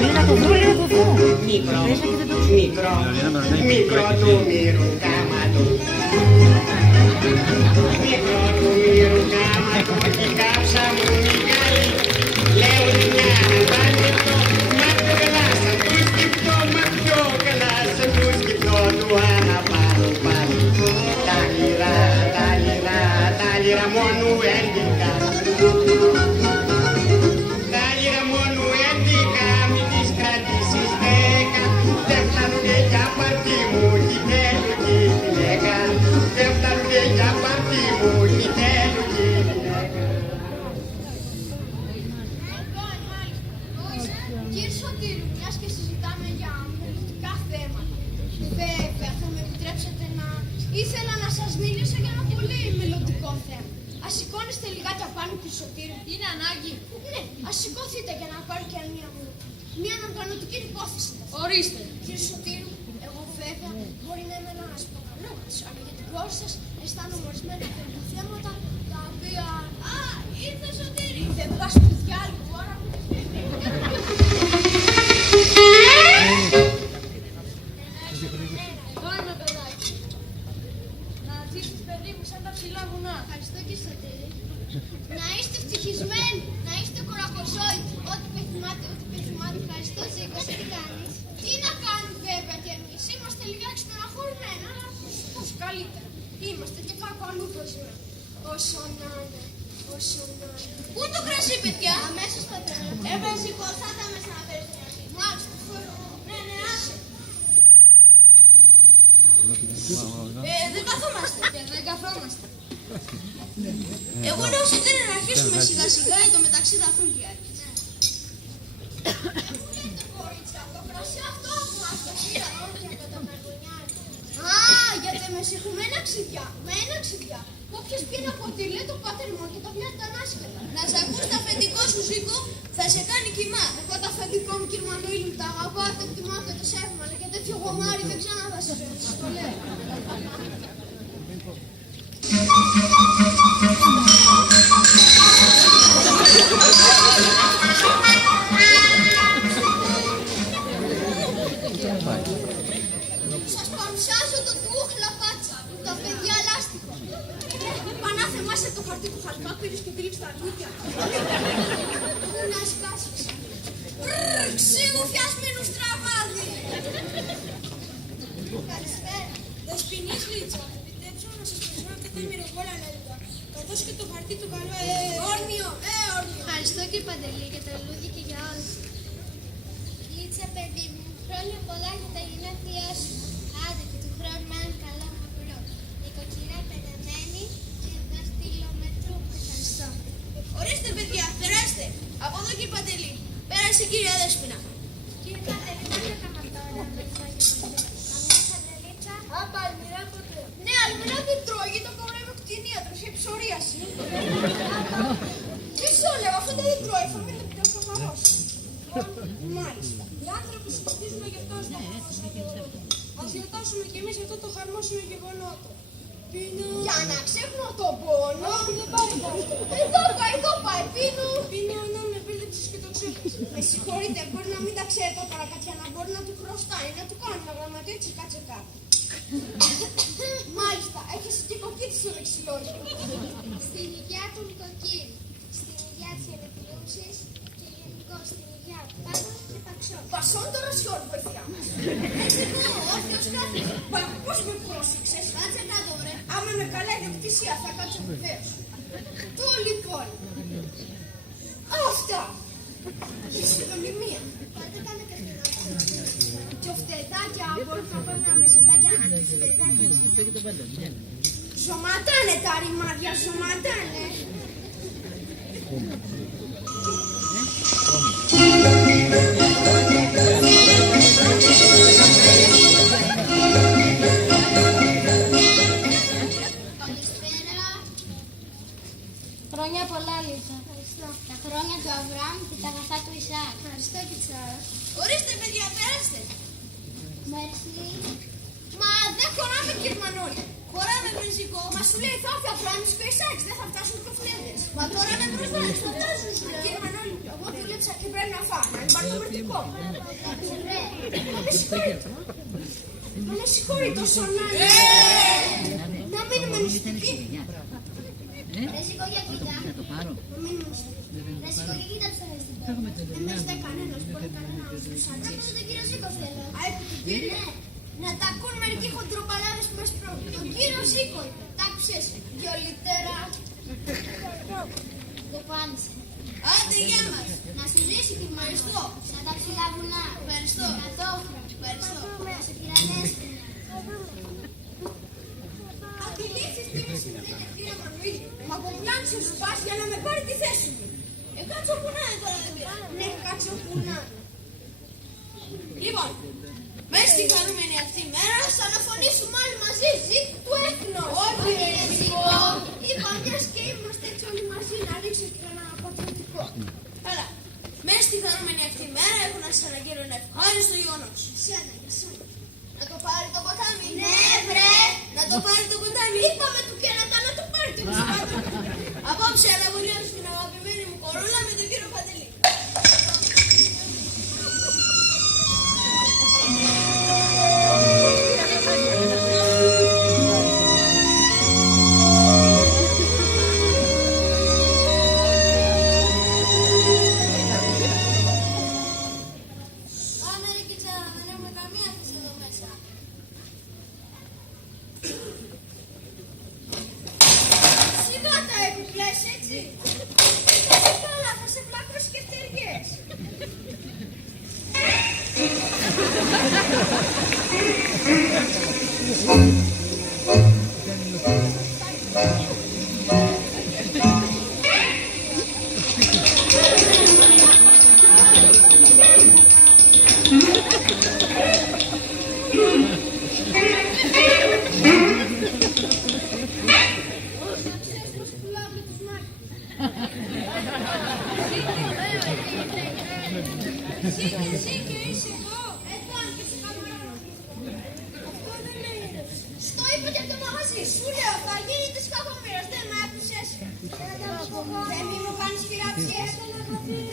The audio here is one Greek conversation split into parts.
Μίλα το βρούλιο του δω. Μικρό, μικρό του μύρου κάματο. Μικρό του μύρου κάματο και κάψα μου μεγάλη. Λέω μια αναπάνητο, μα πιο καλά σαν του σκυπτώ, μα πιο καλά σαν του σκυπτώ του αναπάνω πάλι. Τα λιρά μόνο έντικα. Τα λιρά μόνο έντικα, μην τις κρατήσεις δέκα. Δεν φτάνουνε για παρτί μου, γητέλου κι γυναίκα. Δεν φτάνουνε για παρτί μου, γητέλου κι γυναίκα. Κύριε Σωτήρου, μιας και συζητάμε για μελλοντικά θέματα, βέβαια θα με επιτρέψετε να ήθελα να σας μιλήσω για ένα πολύ μελλοντικό θέμα. Ας σηκώνεστε λιγάκι απάνω, κύριε Σωτήρου. Είναι ανάγκη? Ναι, ας σηκώθείτε για να πάρει και μια αναπλανωτική υπόθεση. Ορίστε. Κύριε Σωτήρου, εγώ βέβαια μπορεί να είμαι ένας προκαλώμας, αλλά για την κόρη σας αισθάνομαι ορισμένα θέματα τα οποία... Α, ήρθε Σωτήρη! Δεν πας στο διάλογο τώρα. Εδώ είμαι, παιδάκι. Να ζήσεις, παιδί μου, σαν τα ψηλά βουνά. Ευχαριστώ κύριε Σωτήρη. Να είστε ευτυχισμένοι, να είστε κορακοζόητοι. Ό,τι πεθυμάτε, ευχαριστώ Ζήκο, τι κάνεις. Τι να κάνουμε βέβαια κι εμείς, είμαστε λιγάκι στεναχωρημένοι, αλλά πώς καλύτερα. Είμαστε και κάπου αλλού προσμένοι. Όσο να είναι, όσο να είναι. Πού είναι το κρασί, παιδιά? Αμέσως πατέρα. Ζήκο, θα τα μέσα να φέρεις μια αρχή. Μάλιστα, ναι, άσε. Δεν καθόμαστε και δεν καθόμαστε. Εγώ λέω Σωτήρη να αρχίσουμε σιγά σιγά, εν τω μεταξύ θα έρθουν και οι άλλοι. Πού είναι το κορίτσια, το κρασί αυτό που μας το πήρα όχι από τα μεργονιάρια. Α, για τα μεσηχουμένα ξυδιά, με ένα ξυδιά. Όποιος πήρε από τη λέει το πάτερ μου και το μια ήταν άσχετα. Να σ' ακούς τα αφεντικό σου, Ζήκο, θα σε κάνει κοιμά. Εγώ τα αφεντικό μου, κύριε Μανουήλου, τα αγαπάω, τα εκτιμάω και τα σέβομαι, αλλά και τέτοιο γομάρι δεν ξανά θα σας το λέω. Σας παρουσιάζω το τούχλα πάτσα, το παιδιά λάστιχο. Πανάθε σε το χαρτί του χαλκά, πήρες και τρίψε τα αρνίτια. Πού να σκάσεις. Ξύγου φιασμένου στραβάδι. Καλησπέρα. Δεσποινής Λίτσα, επιτρέψω να σας προσφέρω κάτι μυρωγόλα λέλτα. Καθώς και το χαρτί του καλό Όρνιο, όρνιο. Ευχαριστώ κύριε Παντελή για τα λουλούδια και για όλους. Λίτσα, παιδί μου, χρόνια πολλά για τα γενέθλιά σου. Άντε και του χρόνου με έναν καλό μαυρό. Νοικοκυρά πενεμένη και δαχτυλομετρού. Ευχαριστώ. Ορίστε, παιδιά, περάστε. Από εδώ κύριε Παντελή. Πέρασε κυρία Δέσποινα. Κύριε Παντελή, δεν θα έκανα τώρα με λόγια ποτέ. Καμιά σαντελίτσα. Άμπα, αλμυρά ποτέ. Ναι, αλμυρά δεν τρώει, γιατί το κορεύει ο κτηνίατρος, έχει ψωρίαση. Τι σου λέω, αυτό δεν τρώει, θα μην το προφανώς. Μάλιστα. Οι άνθρωποι συμπαθίζουν γι' αυτό στο χώρο. Ας γιορτάσουμε κι εμείς αυτό το χαρμόσυνο γεγονότο. Πίνω. Για να ξέχνω τον πόνο. Όχι, δεν πάει αυτό. Εδώ πάει, πίνω. Πίνω, να με μπέρδεψες και το ξέχασα. Με συγχωρείτε, μπορεί να μην τα ξέρει το παρακατιά, να μπορεί να του χρωστάει, να του κάνει ένα γραμματείο έτσι κάτσε κάτω. Μάλιστα, έχεις και κοκκίτσι στο λεξιλόγιο. Στην υγειά του νοικοκύρη. Στην υγειά της γενεθλούσης και γενικώς στην υγειά του πάνω και παξών. Πασόν τώρα σιόρ, βοηθιά μας. Όποιος κάθε. Πώς με πρόσεξες. Κάτσε κάτω, ρε. Άμα με καλά ιδιοκτησία θα κάτσω βεβαίως. Το λοιπόν. Αυτά. Η συνωνυμία. Πάτε κάνε καθημερινά. Και φτεδάκια, μπορούμε να πάμε με ζετάκια να φτεδάκια. Ζωματάνε τα ρημάδια, ζωματάνε. Καλησπέρα. Χρόνια πολλά, Λίτσα. Ευχαριστώ. Τα χρόνια του Αβραάμ και τα αγαθά του Ισαάκ. Ευχαριστώ και Τσάρα. Ορίστε, παιδιά, περάστε. Μερσή. Μα δεν χωράμε, κύριε Μανώλη. Χωράμε, βρεζικό. Μα σου λέει θα έρθει Αφράμις και ο Ισάκης, δεν θα φτάσουν κοφλέδες. Μα τώρα με προσβάλλεις, θα φτάσουν σου λέει. Κύριε Μανώλη, εγώ δούλεψα και πρέπει να φάω. Αν πάρω το ερωτικό. Με συγχωρεί τόσο να μείνουμε νηστικοί. Ρε σηκώ για κοίτα. Να μείνουμε νηστικοί. Ρε σηκώ για κοίτα τους αρέσει. Εμείς δεν κανένας μπορεί κανένα να τους Άκουσα τον κύριο Ζήκο θέλω. κύριε, να τα ακούν μερικοί χοντροπαλάδες που μας πρόκειται. Τον κύριο Ζήκο είπε. Τα άκουσες, γιολιτέρα. Το πάνησε. Άντε, γεια μας. Να σου ζήσει και ευχαριστώ. Σαν τα ψηλά βουνά. Ευχαριστώ. Κατόχρα. Ευχαριστώ. Σε τυραννές. Απειλήσεις τι με συμβαίνει κύριε Μαρμίδη. Μα κομπλάνησε σου πας για να με πάρει τη θέση μου. Κάτσω που να είναι τώρα δεν πειράζει. Ναι, κάτσω που να. Λοιπόν, μέσα στη χαρούμενη αυτή μέρα θα αναφωνήσουμε όλοι μαζί ζήτ του έθνος. Όχι ρε Ζήκο. Είπα μιας και είμαστε έτσι όλοι μαζί να ρίξω και ένα πατριωτικό. Καλά. Μέσα στη χαρούμενη αυτή μέρα έχω να σας αναγγείλω ένα ευχάριστο γεγονός. Σένα, για σένα. Να το πάρει το ποτάμι. Ναι, βρε. Να το πάρει το ποτάμι. Είπαμε του κέρατα να το πάρει το μισθάτο. Απόψε αναβολιάζω στην αγαπημένη μου κορούλα με τον κύριο Παντελή. Πάμε ρε και ξέρα, δεν έχουμε καμία θέση εδώ μέσα. Σιγά τα επιπλές έτσι. Καλά, θα σε πλάκρως και φτεριές. Ζήκε, είσαι εδώ. Εδώ, και σε καμαρώνω. Αυτό δεν είναι. Στο είπα και από το μαγαζί. Σου λέω, θα γίνει της κακομοίρας. Δεν με άκουσες. Δεν μη μου κάνεις χειραψίες.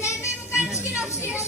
Δεν μη μου κάνεις χειραψίες.